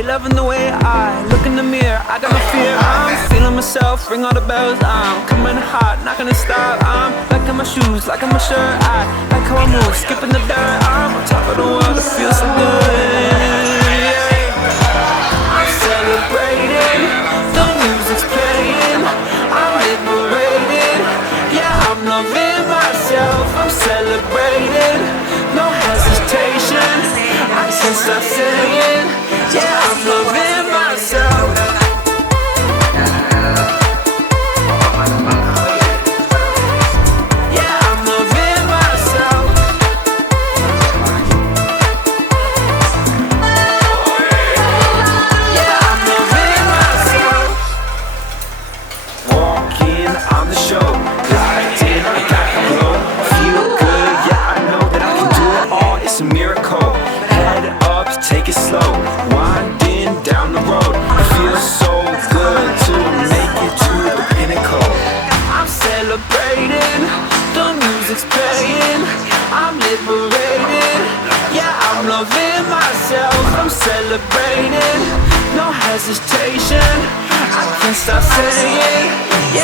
day, loving the way I look in the mirror. I got no fear, I'm feeling myself, ring all the bells. I'm coming hot, not gonna stop. I'm liking my shoes, liking my shirt. I like how I move, skipping the dirt. I'm on top of the world, it feels so good. I'm celebrating, the music's playing. I'm liberated, yeah, I'm loving myself. I'm celebrating, no hesitation. I can't stop saying, yeah, I'm loving myself. Yeah, I'm loving myself. Yeah, I'm loving myself. Walking on the show, locked in, I got the glow. Feel good, yeah, I know that I can do it all. It's a miracle. Head up, take it slow. Winding down the road. It feels so good to make it to the pinnacle. I'm celebrating, the music's playing. I'm liberated, yeah, I'm loving myself. I'm celebrating, no hesitation. I can't stop saying, yeah.